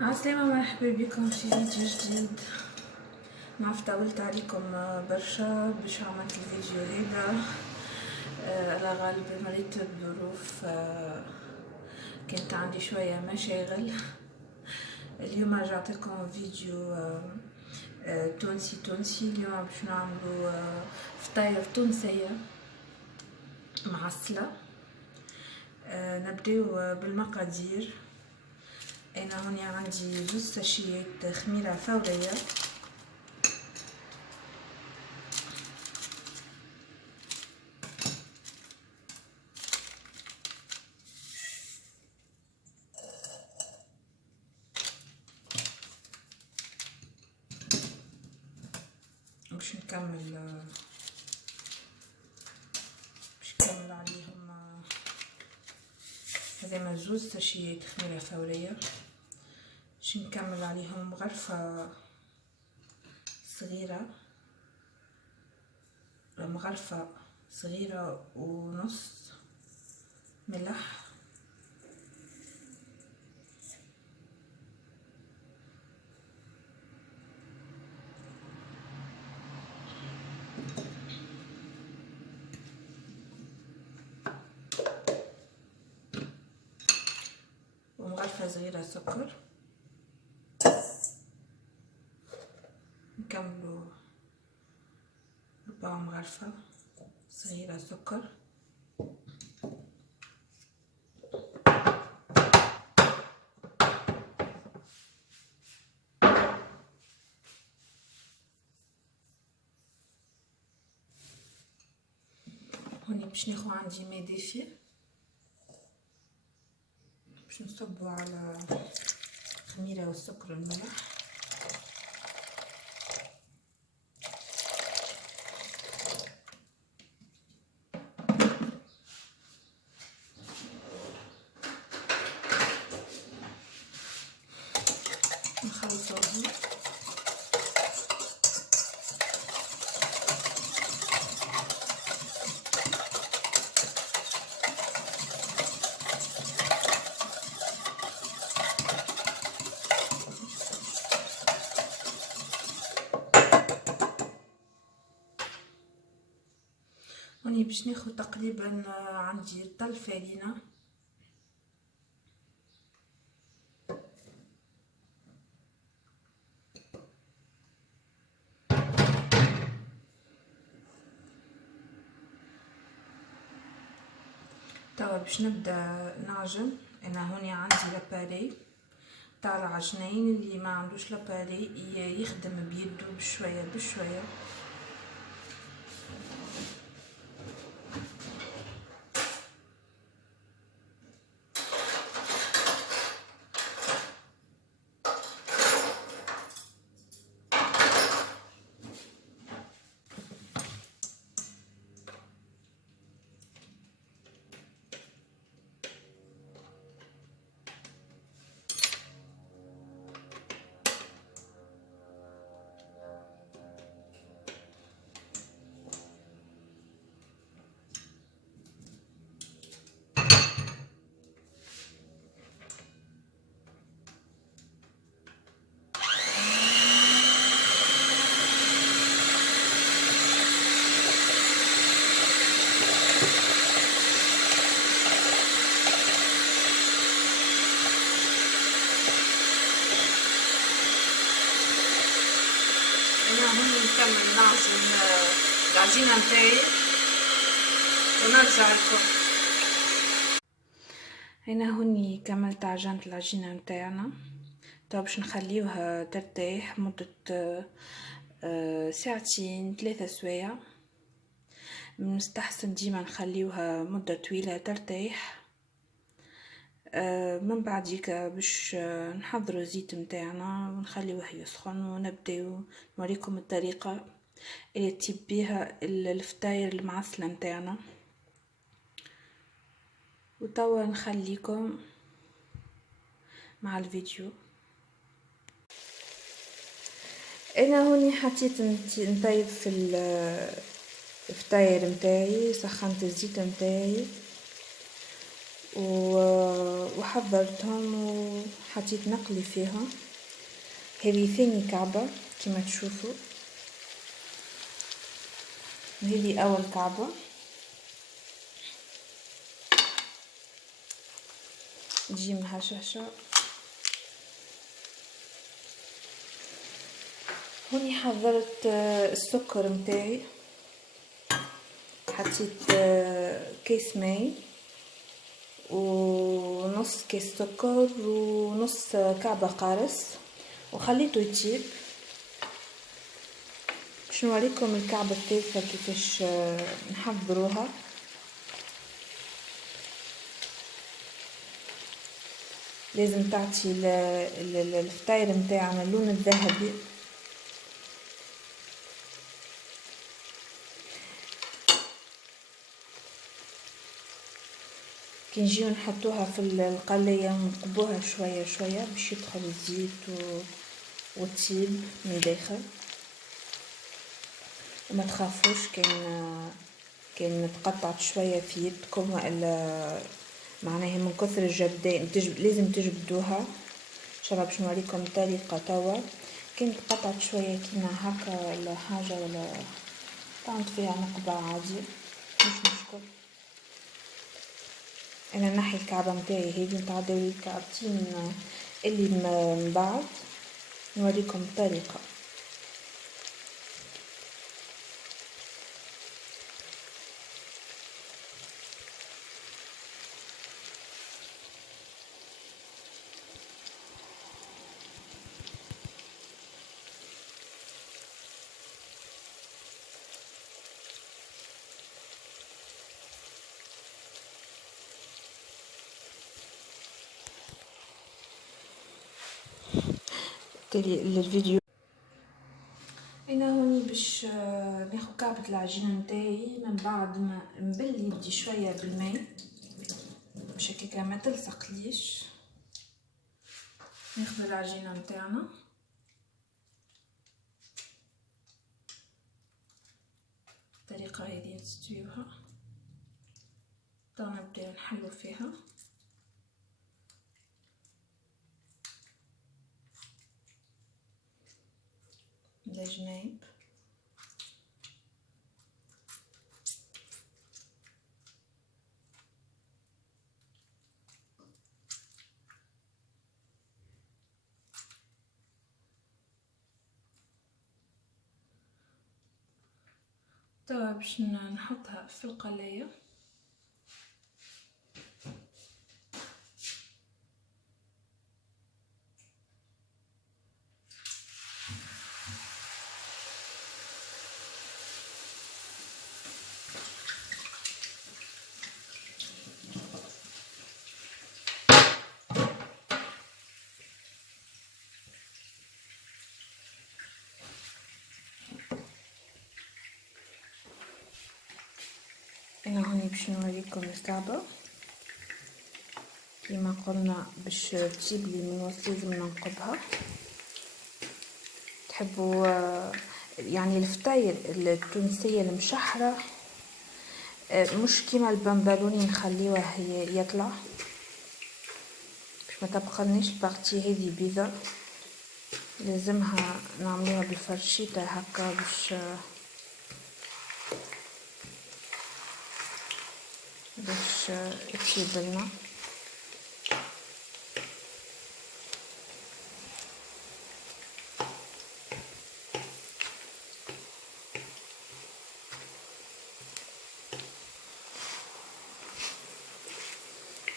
عسلامة، مرحبا بكم في فيديو جديد. نعرف طولت عليكم برشا باش عملت الفيديو هذا. على غالب مريت بظروف، كانت عندي شوية مشاغل. اليوم رجعت لكم فيديو تونسي. اليوم باش نعملوا فطاير تونسية معسلة. نبداو بالمقادير. انا هوني عندي 2 ساشيات خميرة فورية، باش نكمل عليهم. هذا 2 ساشيات خميرة فورية، باش نكمل عليهم غرفة صغيرة، مغرفة صغيرة ونص ملح، ومغرفة صغيرة سكر. نكملوا 4 مغرفة صغيرة سكر. هوني باش ناخذ عندي ماء دافي، باش نصبوا على الخميرة والسكر والملح. نخلطوهم. هوني باش ناخذ تقريبا عندي طل فرينة، توا باش نبدا نعجن. انا هوني عندي لاباري تاع العجنين، اللي ما عندوش لاباري يخدم بيدو بشويه بشويه. انا هوني نكمل نعجن العجينه نتاعي ونرجع لكم. هنا هوني كملت عجنت العجينه نتاعنا. طب باش نخليوها ترتاح مده ساعتين 3 سوايع. مستحسن ديما نخليوها مده طويله ترتاح. من بعديك باش نحضروا الزيت متاعنا ونخليوه يسخن، ونبداو نوريكم الطريقه اللي تجيب بيها الفطاير المعسله متاعنا. وتوا نخليكم مع الفيديو. انا هوني حطيت نطيب في الفطاير متاعي، سخنت الزيت متاعي وحضرتهم وحطيت نقلي فيهم. هذه ثاني كعبة كما تشوفوا، هذه أول كعبة. تجي مهشاشة. هوني حضرت السكر متاعي، حطيت كيس ماء ونص كيس سكر ونص كعبة قارص وخليته يطيب. باش نوريكم الكعبة الثالثة كيفاش نحضروها. لازم تعطي الفطاير متاعنا اللون الذهبي. كي نجيو نحطوها في القلاية نقبوها شوية شوية باش يدخل الزيت وتطيب من داخل. وما تخافوش كان تقطعت شوية في يدكم والا معناها من كثر الجبدان لازم تجبدوها. ان شاء الله باش نوريكم الطريقة توا. كانت قطعت شوية كيما هكا ولا حاجة ولا طعنت فيها نقبة عادي مش مشكل. انا نحي الكعبة متاعي هذه نتعداو الكعبتين اللي من بعد نوريكم الطريقة. الفيديو انا هوني باش ناخذ كعبة العجينة نتاعي. من بعد ما نبل يدي شوية بالماء باش هكاكا ما تلصقليش. ناخذ العجينة نتاعنا الطريقة هذه نستويوها. طبعا نبداو نحلو فيها. الجنايب توا باش نحطها في القلاية. انا هوني باش نوريكم الكعبة كما قلنا باش تجيب لي من وسط لازم ننقبها. تحبوا يعني الفطاير التونسية المشحرة مش كيما البنبالوني نخليوه يطلع باش ما تبقلنيش البارتي هذه بيضة. لازمها نعملوها بالفرشيطة هكا باش تطيب لنا.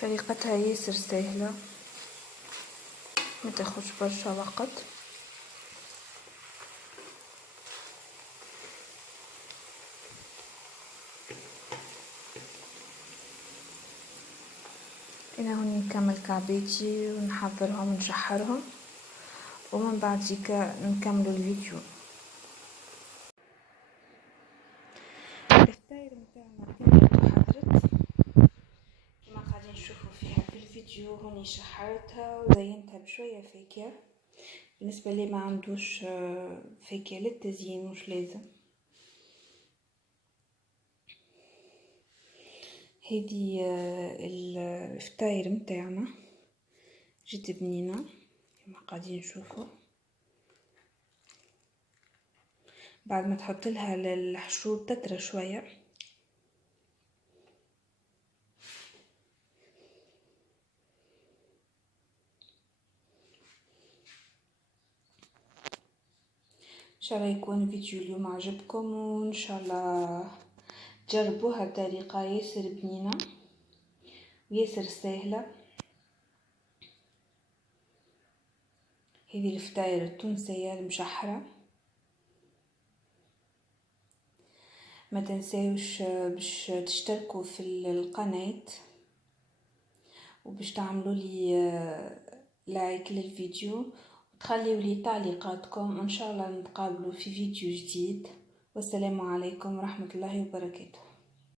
طريقتها ياسر سهلة ما تاخذش برشا وقت. انا هوني نكمل كعبيتي ونحضرهم ونشحرهم ومن بعد ذيك نكمل الفيديو. الفطاير نتاعنا كانت حضرت كما قاعدين نشوفوا فيها في الفيديو. هوني شحرتها وزينتها بشويه فاكهه. بالنسبه لي ما عندوش فاكهه للتزيين مش لازم. هذه الفطاير نتاعنا جد بنينة كما قاعدين نشوفوا. بعد ما تحط لها الحشو تترى شوية. ان شاء الله يكون فيديو اليوم عجبكم، وان شاء الله جربوها بطريقة ياسر بنينة وياسر سهلة. هذه الفطاير التونسية المشحرة. ما تنساوش باش تشتركوا في القناة وباش تعملوا لي لايك للفيديو وتخليوا لي تعليقاتكم، وان شاء الله نتقابلوا في فيديو جديد. والسلام عليكم ورحمة الله وبركاته.